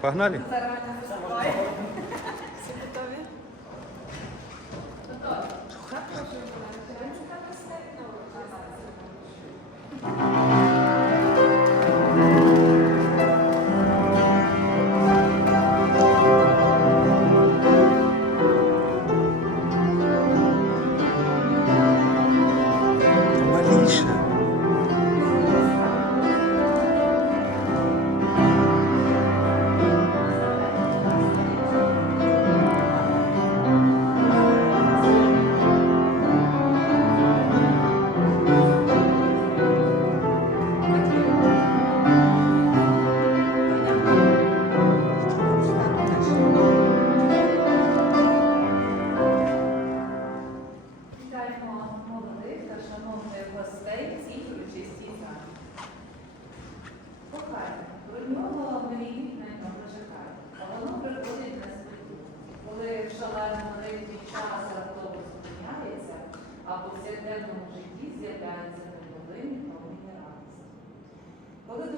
Погнали? Зарані виступає. Всі готові?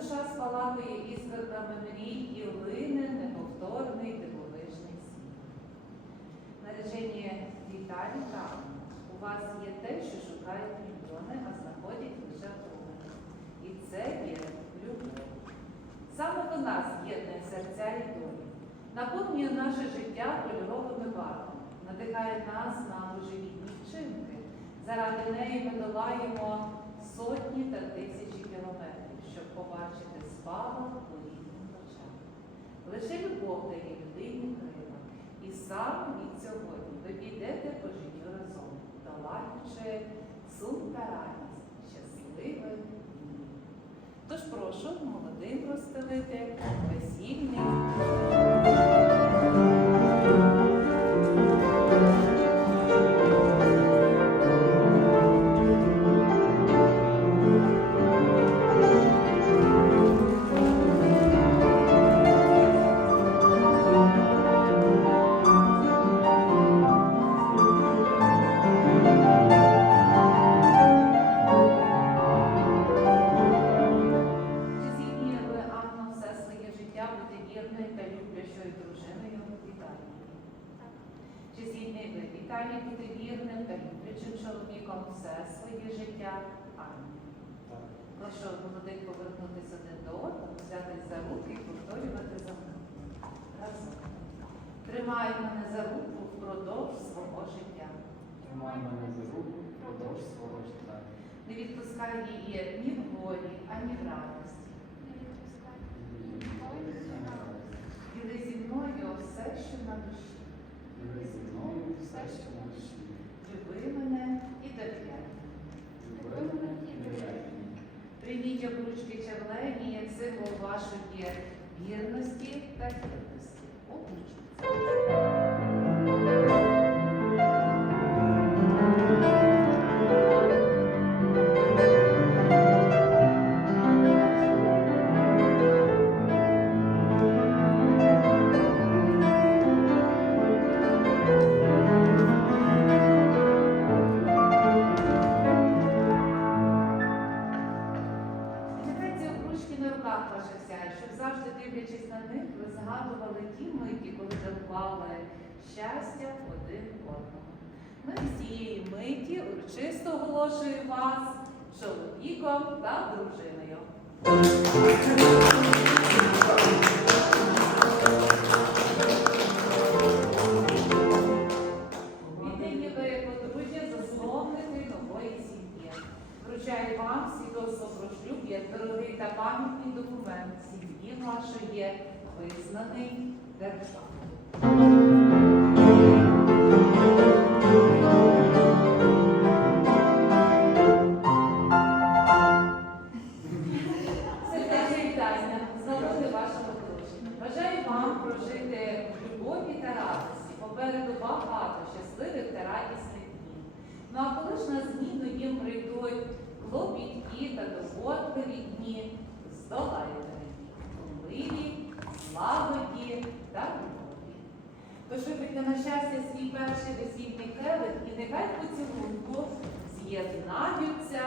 душа спалахує іскорками мрій і лине неповторний дивовижний світ. Наречені Віталій та Анна, у вас є те, що шукають мільйони, а знаходять лише одне. І це є любов. Саме вона з'єднує серця і долі, наповнює наше життя кольоровими барвами, надихає нас на божевільні вчинки. Заради неї ми долаємо сотні та тисячі кілометрів, щоб побачити спалах у рідних очах. Лише любов дає людині крила. І саме від сьогодні ви підете по життю разом, долаючи сум та радість щасливої дні. Тож прошу молодим розстелити весільний. Бути вірним та люблячим чоловіком все своє життя Анні? Прошу молодих повернутися один до одного, взятись за руки і повторювати за мною. Разом. Тримай мене за руку впродовж свого життя. Тримай мене за руку впродовж свого життя. Не відпускай її ні в болі, ані в радості. Діли зі мною все, що на душі. Люби зі мною все, що можеш. Люби мене і довіряй. Люби мене і мені. Прийміть обручки черлені як символ вашої вірності та гідності. Обручки. Дарували щастя один одному. Ми цієї миті урочисто оголошую вас чоловіком та дружиною. Засновники нової сім'ї. Вручаю вам свідоцтво про як дорогий та пам'ятний документ сім'ї вашої, визнаний державою. Ну а коли ж на зміну їм прийдуть клопіткі та турботливі дні, здолаєте їх у мирі, злагоді та любові. Тож випийте на щастя свій перший весільний келих і нехай поцілунку з'єднаються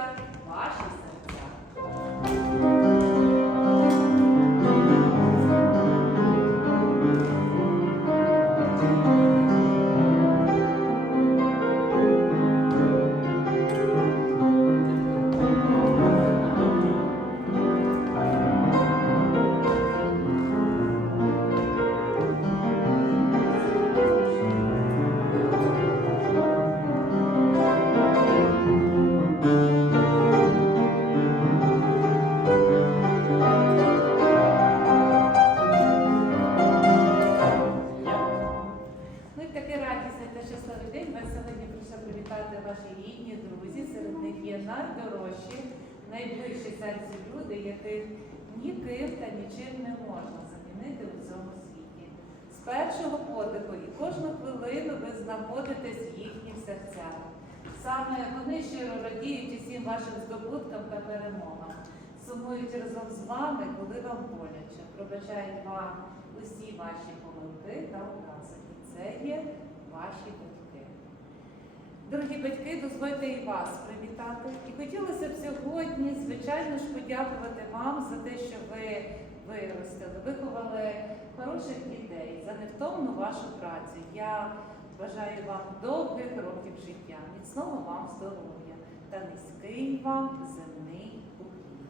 ваші рідні, друзі, серед них є найдорожчі, найближчі серці люди, яких ніким та нічим не можна замінити у цьому світі. З першого подиху і кожну хвилину ви знаходитесь в їхніх серцях. Саме вони щиро радіють усім вашим здобуткам та перемогам, сумують разом з вами, коли вам боляче, пробачають вам усі ваші помилки та образи. І це є ваші батьки. Дорогі батьки, дозвольте і вас привітати. І хотілося б сьогодні, звичайно ж, подякувати вам за те, що ви виростили, виховали хороших дітей, за невтомну вашу працю. Я бажаю вам довгих років життя, міцного вам здоров'я та низький вам земний уклін.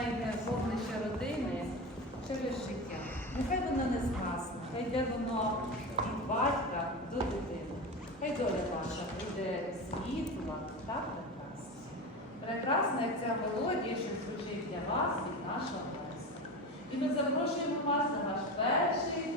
Сімейне вогнище родини через життя. Нехай воно не згасне, хай йде воно від батька до дитини. Хай доля ваша буде світла та прекрасна. Прекрасна, як ця мелодія, що звучить для вас від нашого майстра. І ми запрошуємо вас на наш перший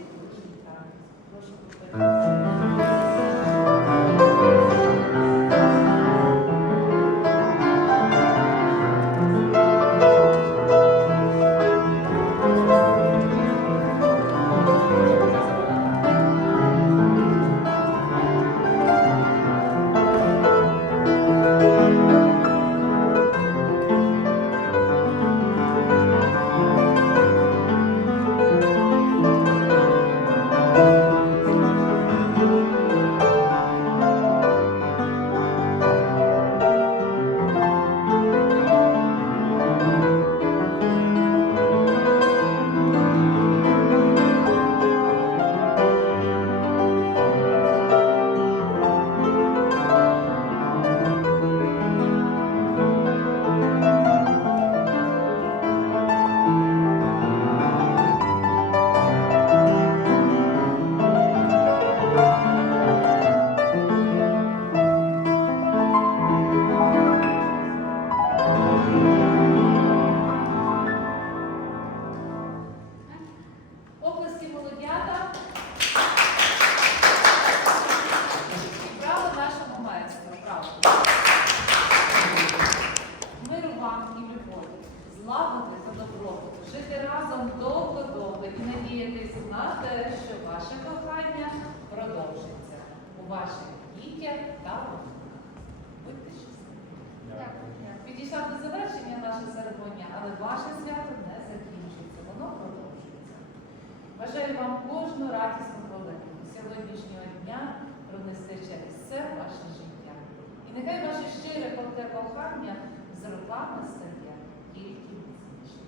дітях та родинах. Будьте щасливі. Підійшла до завершення наша церемонія, але ваше свято не закінчується, воно продовжується. Бажаю вам кожну радісну хвилину сьогоднішнього дня пронести через це ваше життя. І нехай ваше щире те кохання з роками стає тільки міцнішим.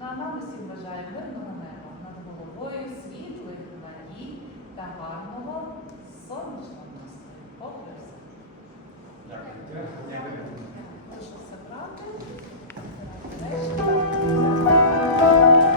Ну а нам усім бажаю мирного неба над головою, світлих надій та гарного